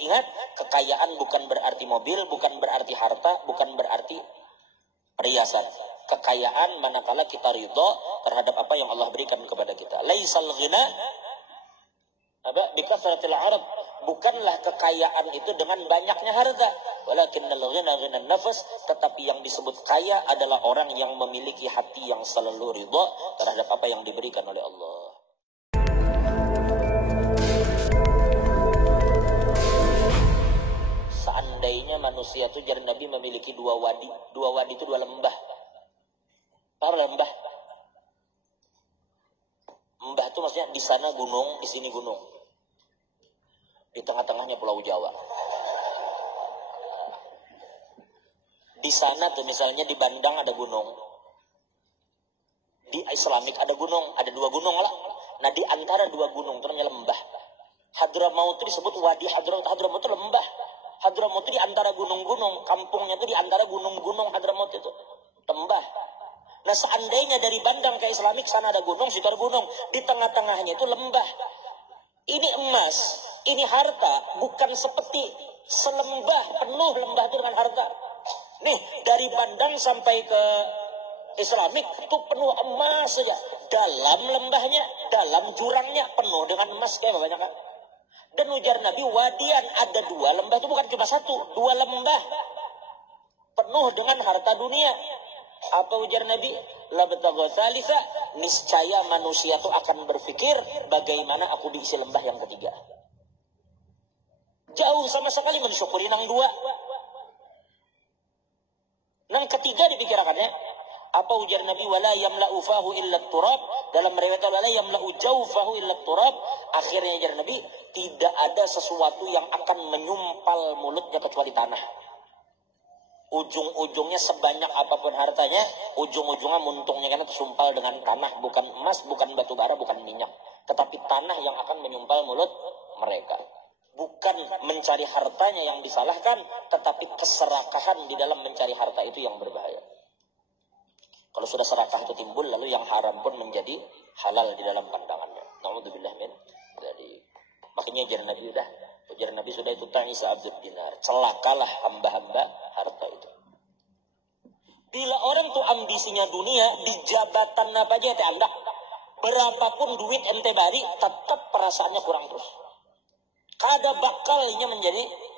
Ingat, kekayaan bukan berarti mobil, bukan berarti harta, bukan berarti perhiasan. Kekayaan manakala kita ridho terhadap apa yang Allah berikan kepada kita. Laisal ghina bikasratil arad. Bukanlah kekayaan itu dengan banyaknya harta. Walakinnal ghina ghinan nafs. Tetapi yang disebut kaya adalah orang yang memiliki hati yang selalu ridho terhadap apa yang diberikan oleh Allah. Seandainya manusia itu, jar Nabi, memiliki dua wadi. Dua wadi itu dua lembah. Lembah. Lembah itu maksudnya di sana gunung, di sini gunung. Di tengah-tengahnya Pulau Jawa. Di sana tuh misalnya di Bandang ada gunung. Di Islamik ada gunung, ada dua gunung lah. Nah di antara dua gunung itu namanya lembah. Hadramaut itu disebut wadi Hadramaut. Hadramaut itu lembah. Hadramaut itu di antara gunung-gunung. Kampungnya itu di antara gunung-gunung Hadramaut itu. Lembah. Nah seandainya dari Bandang ke Islamik sana ada gunung, situ ada gunung. Di tengah-tengahnya itu lembah. Ini emas, ini harta, bukan seperti selembah penuh lembah itu dengan harta. Nih dari Bandang sampai ke Islamik itu penuh emas saja. Dalam lembahnya, dalam jurangnya penuh dengan emas kayak banyak kan. Dan ujar Nabi, wadian ada dua lembah itu bukan cuma satu, dua lembah penuh dengan harta dunia. Apa ujar Nabi? La batagha salisa, niscaya manusia itu akan berpikir bagaimana aku diisi lembah yang ketiga. Jauh sama sekali mensyukuri nang dua. Nang ketiga dipikirkannya. Apa ujar Nabi? Wala yamla'u fahu illa turab. Dalam riwayat wala yamla'u jawfahu illa turab. Akhirnya ujar Nabi, tidak ada sesuatu yang akan menyumpal mulutnya kecuali tanah. Ujung-ujungnya sebanyak apapun hartanya, ujung-ujungnya muntungnya karena tersumpal dengan tanah. Bukan emas, bukan batu bara, bukan minyak. Tetapi tanah yang akan menyumpal mulut mereka. Bukan mencari hartanya yang disalahkan, tetapi keserakahan di dalam mencari harta itu yang berbahaya. Kalau sudah serakah itu timbul, lalu yang haram pun menjadi halal di dalam pandangannya. Na'udzubillah min dzalik. Makanya ujar Nabi sudah itu ta'isa abdud dinar. Celakalah hamba-hamba harta itu. Bila orang tuh ambisinya dunia, di jabatan apa aja ente anda, berapapun duit ente bari, tetap perasaannya kurang terus. Kada bakalnya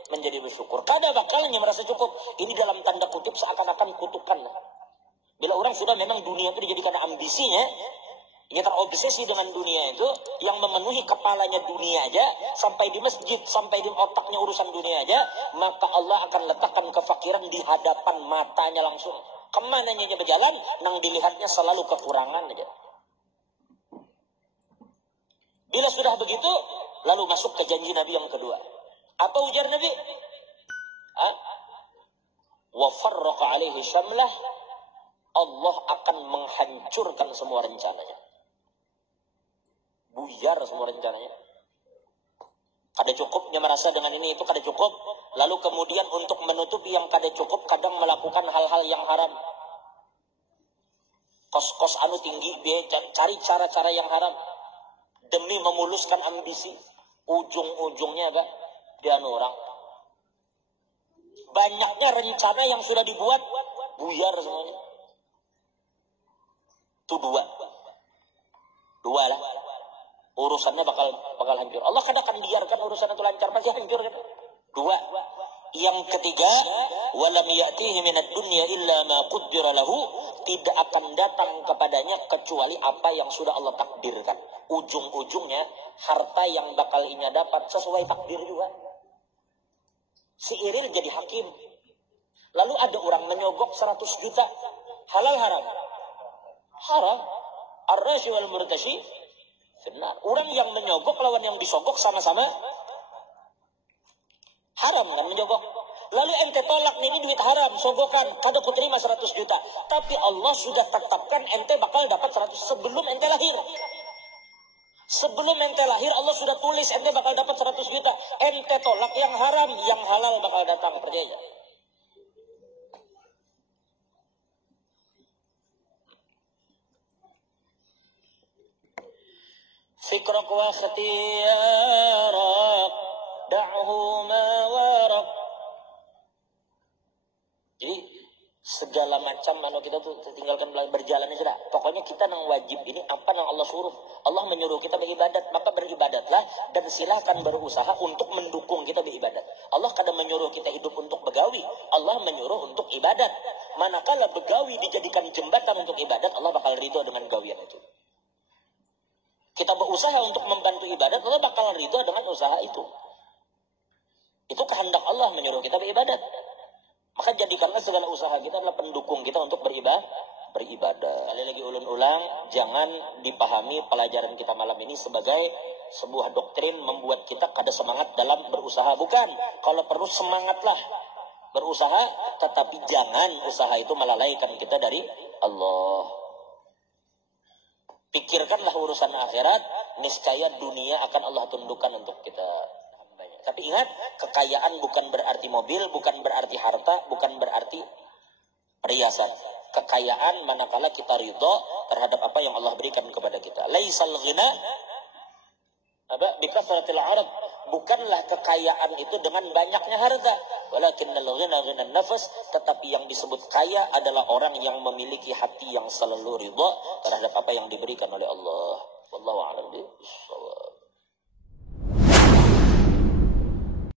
menjadi bersyukur. Kada bakalnya merasa cukup. Ini dalam tanda kutip seakan-akan kutukan. Bila orang sudah memang dunia itu dijadikan ambisinya, ini terobsesi dengan dunia itu, yang memenuhi kepalanya dunia aja, sampai di masjid, sampai di otaknya urusan dunia aja, maka Allah akan letakkan kefakiran di hadapan matanya langsung. Kemananya berjalan, nang dilihatnya selalu kekurangan aja. Bila sudah begitu, lalu masuk ke janji Nabi yang kedua. Apa ujar Nabi? Wa farraqa alaihi syamlah. Allah akan menghancurkan semua rencananya. Buyar semua rencananya. Kada cukup, dia merasa dengan ini itu kada cukup. Lalu kemudian untuk menutupi yang kada cukup, kadang melakukan hal-hal yang haram. Kos-kos anu tinggi, dia cari cara-cara yang haram. Demi memuluskan ambisi. Ujung-ujungnya dia orang. Banyaknya rencana yang sudah dibuat, buyar semuanya. Itu dua lah. Urusannya bakal hancur. Allah kadang akan biarkan urusan itu lancar, pasti hancur kan. Dua. Yang ketiga, walam ya'tihi minad dunya illa ma qaddara lahu, tidak akan datang kepadanya kecuali apa yang sudah Allah takdirkan. Ujung-ujungnya harta yang bakal ia dapat sesuai takdir juga. Si Iril jadi hakim. Lalu ada orang menyogok 100 juta. Halal haram? Haram. Ar-rashi wal murtashi benar. Orang yang menyogok lawan yang disogok sama-sama haram kan menyogok. Lalu ente tolak ini duit haram, sogokan, kada kuterima 100 juta. Tapi Allah sudah tetapkan ente bakal dapat 100 sebelum ente lahir. Sebelum ente lahir Allah sudah tulis ente bakal dapat 100 juta. Ente tolak yang haram, yang halal bakal datang, percaya. Fikrak wa khtiyara. da'hu ma warak. Jadi segala macam kita tuh tinggalkan berjalan aja dah. Pokoknya kita yang wajib ini apa yang Allah suruh. Allah menyuruh kita beribadat, maka beribadatlah dan silahkan berusaha untuk mendukung kita beribadat. Allah kadang menyuruh kita hidup untuk begawi, Allah menyuruh untuk ibadat. Manakala begawi dijadikan jembatan untuk ibadat, Allah bakal ridho dengan gawian itu. Kita berusaha untuk membantu ibadat, Allah bakal ridho dengan usaha itu. Itu kehendak Allah menyuruh kita beribadat. Maka jadikanlah segala usaha kita adalah pendukung kita untuk beribadah. Kali lagi ulun-ulang, jangan dipahami pelajaran kita malam ini sebagai sebuah doktrin membuat kita kada semangat dalam berusaha. Bukan. Kalau perlu semangatlah berusaha, tetapi jangan usaha itu melalaikan kita dari Allah. Pikirkanlah urusan akhirat, niscaya dunia akan Allah tundukkan untuk kita. Tapi ingat, kekayaan bukan berarti mobil, bukan berarti harta, bukan berarti perhiasan. Kekayaan manakala kita ridho terhadap apa yang Allah berikan kepada kita. Laisal ghina bikasratil arad. Bukanlah kekayaan itu dengan banyaknya harta. Walakinnal ghina ghinan nafas. Tetapi yang disebut kaya adalah orang yang memiliki hati yang selalu ridho terhadap apa yang diberikan oleh Allah. Wallahu a'lam bishawab.